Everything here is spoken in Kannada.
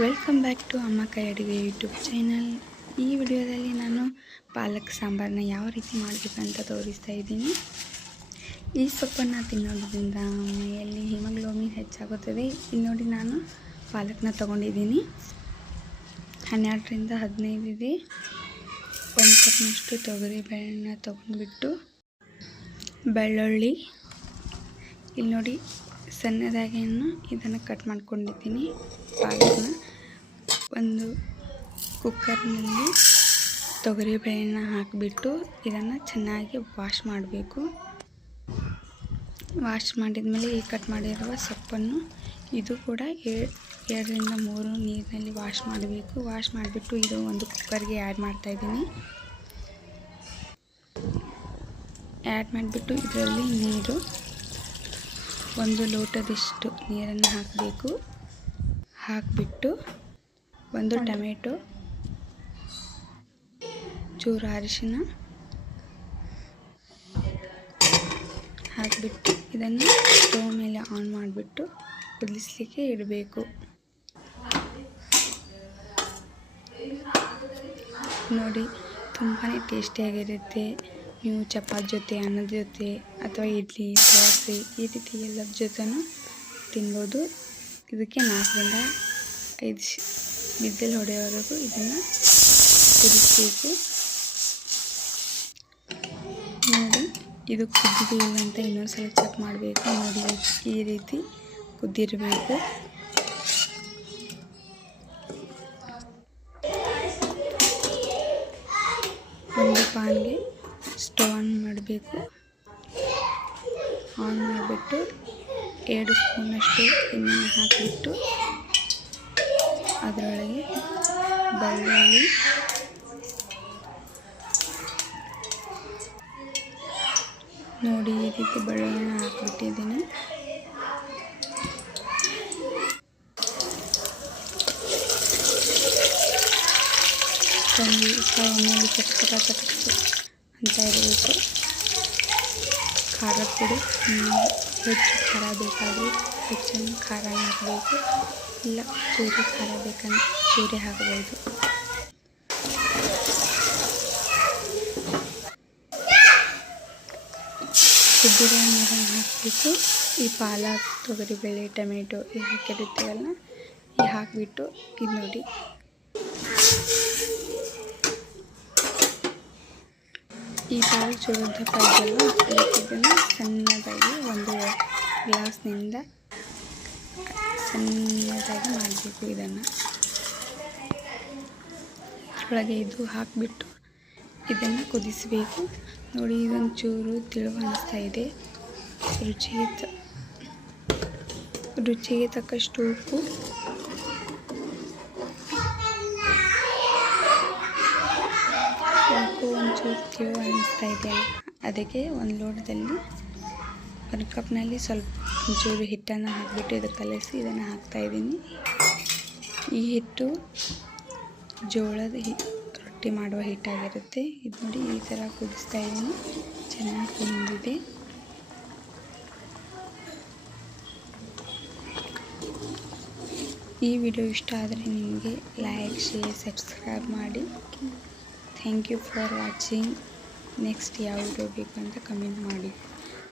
ವೆಲ್ಕಮ್ ಬ್ಯಾಕ್ ಟು ಅಮ್ಮ ಕೈ ಅಡುಗೆ ಯೂಟ್ಯೂಬ್ ಚಾನಲ್. ಈ ವಿಡಿಯೋದಲ್ಲಿ ನಾನು ಪಾಲಕ್ ಸಾಂಬಾರನ್ನ ಯಾವ ರೀತಿ ಮಾಡಬೇಕಂತ ತೋರಿಸ್ತಾ ಇದ್ದೀನಿ. ಈ ಸೊಪ್ಪನ್ನು ತಿನ್ನೋದ್ರಿಂದ ಮೈಯಲ್ಲಿ ಹಿಮೋಗ್ಲೋಬಿನ್ ಹೆಚ್ಚಾಗುತ್ತದೆ. ಇಲ್ಲಿ ನೋಡಿ, ನಾನು ಪಾಲಕ್ನ ತೊಗೊಂಡಿದ್ದೀನಿ. 12ರಿಂದ 15 ಇದೆ. 1 ಕಪ್ನಷ್ಟು ತೊಗರಿ ಬೇಳೆನ ತೊಗೊಂಡ್ಬಿಟ್ಟು, ಬೆಳ್ಳುಳ್ಳಿ ಇಲ್ಲಿ ನೋಡಿ ಸಣ್ಣದಾಗಿ ಇದನ್ನು ಕಟ್ ಮಾಡ್ಕೊಂಡಿದ್ದೀನಿ. ಪಾಲಕ್ನ ಒಂದು ಕುಕ್ಕರ್ನಲ್ಲಿ ತೊಗರಿ ಬೇಳೆನ ಹಾಕಿಬಿಟ್ಟು ಇದನ್ನು ಚೆನ್ನಾಗಿ ವಾಶ್ ಮಾಡಬೇಕು. ವಾಶ್ ಮಾಡಿದ ಮೇಲೆ ಈ ಕಟ್ ಮಾಡಿರುವ ಸೊಪ್ಪನ್ನು ಇದು ಕೂಡ 2ರಿಂದ 3 ನೀರಿನಲ್ಲಿ ವಾಶ್ ಮಾಡಬೇಕು. ವಾಶ್ ಮಾಡಿಬಿಟ್ಟು ಇದು ಒಂದು ಕುಕ್ಕರ್ಗೆ ಆ್ಯಡ್ ಮಾಡ್ತಾಯಿದ್ದೀನಿ. ಆ್ಯಡ್ ಮಾಡಿಬಿಟ್ಟು ಇದರಲ್ಲಿ ನೀರು 1 ಲೋಟದಷ್ಟು ನೀರನ್ನು ಹಾಕಬೇಕು. ಹಾಕಿಬಿಟ್ಟು 1 ಟೊಮೆಟೊ, ಚೂರು ಅರಿಶಿನ ಹಾಕಿಬಿಟ್ಟು ಇದನ್ನು ಸ್ಟವ್ ಮೇಲೆ ಆನ್ ಮಾಡಿಬಿಟ್ಟು ಕುದಿಸಲಿಕ್ಕೆ ಇಡಬೇಕು. ನೋಡಿ, ತುಂಬಾ ಟೇಸ್ಟಿಯಾಗಿರುತ್ತೆ. ನೀವು ಚಪಾತಿ ಜೊತೆ, ಅನ್ನದ ಜೊತೆ ಅಥವಾ ಇಡ್ಲಿ, ದೋಸೆ ಈ ರೀತಿ ಎಲ್ಲರ ಜೊತೆನೂ ತಿನ್ಬೋದು. ಇದಕ್ಕೆ 4ರಿಂದ 5 ವಿಸಿಲ್ ಹೊಡೆಯೋವರೆಗೂ ಇದನ್ನು ಕುದಿಸಬೇಕು. ನೋಡಿ, ಇದು ಕುದ್ದಿದೆಯಲ್ಲ ಅಂತ ಇನ್ನೊಂದ್ಸಲ ಚೆಕ್ ಮಾಡಬೇಕು. ನೋಡಿ, ಈ ರೀತಿ ಕುದ್ದಿರಬೇಕು. ಒಂದು ಪಾನ್ಗೆ ಸ್ಟವ್ ಆನ್ ಮಾಡಬೇಕು. ಆನ್ ಮಾಡಿಬಿಟ್ಟು 2 ಸ್ಪೂನಷ್ಟು ಎಣ್ಣೆ ಹಾಕಿಬಿಟ್ಟು ಅದರೊಳಗೆ ಬೆಳ್ಳುಳ್ಳಿ, ನೋಡಿ ಈ ರೀತಿ ಬೆಳ್ಳುಳ್ಳಿನ ಹಾಕಿಬಿಟ್ಟಿದ್ದೀನಿ. ಎಣ್ಣೆಯಲ್ಲಿ ಚಟಪಟ ಅಂತ ಇರಬೇಕು. ಖಾರದ ಪುಡಿ, ಹೆಚ್ಚು ಖಾರ ಬೇಕಾದರೆ ಹೆಚ್ಚನ್ನು ಖಾರ ಹಾಕಬೇಕು. ಇಲ್ಲ ಚೂರಿ ಖಾರ ಬೇಕಂದ್ರೆ ಚೂರಿ ಹಾಕಬಹುದು. ಕುದ್ದಿರೋ ನೀರನ್ನು ಹಾಕಿಬಿಟ್ಟು ಈ ಪಾಲಕ್, ತೊಗರಿಬೇಳೆ, ಟೊಮೆಟೊ ಈ ಹಾಕಿರ್ತೀವಲ್ಲ, ಈ ಹಾಕಿಬಿಟ್ಟು ಇದು ನೋಡಿ ಈ ಥರ ಚೂರುದಪ್ಪ ಇದೆಲ್ಲ ಇದನ್ನು ಸಣ್ಣದಾಗಿ ಒಂದು ಗ್ಲಾಸ್ನಿಂದ ಸಣ್ಣದಾಗಿ ಮಾಡಬೇಕು. ಇದನ್ನು ಅದರೊಳಗೆ ಇದು ಹಾಕಿಬಿಟ್ಟು ಇದನ್ನು ಕುದಿಸಬೇಕು. ನೋಡಿ, ಇದೊಂದು ಚೂರು ತಿಳುವ ಅನ್ನಿಸ್ತಾ ಇದೆ. ರುಚಿಗೆ ತಕ್ಕಷ್ಟು ಉಪ್ಪು, ಒಂಚೂರು ತಿಳುವ ಅನ್ನಿಸ್ತಾ ಇದೆ. ಅದಕ್ಕೆ 1 ಲೋಟದಲ್ಲಿ 1 ಕಪ್ನಲ್ಲಿ ಸ್ವಲ್ಪ ಒಂಚೂರು ಹಿಟ್ಟನ್ನು ಹಾಕಿಬಿಟ್ಟು ಇದು ಕಲಸಿ ಇದನ್ನು ಹಾಕ್ತಾಯಿದ್ದೀನಿ. ಈ ಹಿಟ್ಟು ಜೋಳದ ರೊಟ್ಟಿ ಮಾಡುವ ಹಿಟ್ಟಾಗಿರುತ್ತೆ. ಇದು ನೋಡಿ, ಈ ಥರ ಕುದಿಸ್ತಾ ಇದ್ದೀನಿ. ಚೆನ್ನಾಗಿ ಕುಂದಿದೆ. ಈ ವಿಡಿಯೋ ಇಷ್ಟ ಆದರೆ ನಿಮಗೆ ಲೈಕ್, ಶೇರ್, ಸಬ್ಸ್ಕ್ರೈಬ್ ಮಾಡಿ. Thank you for watching. Next ಯಾವ ವಿಡಿಯೋ ಬೇಕು ಅಂತ ಕಮೆಂಟ್ ಮಾಡಿ.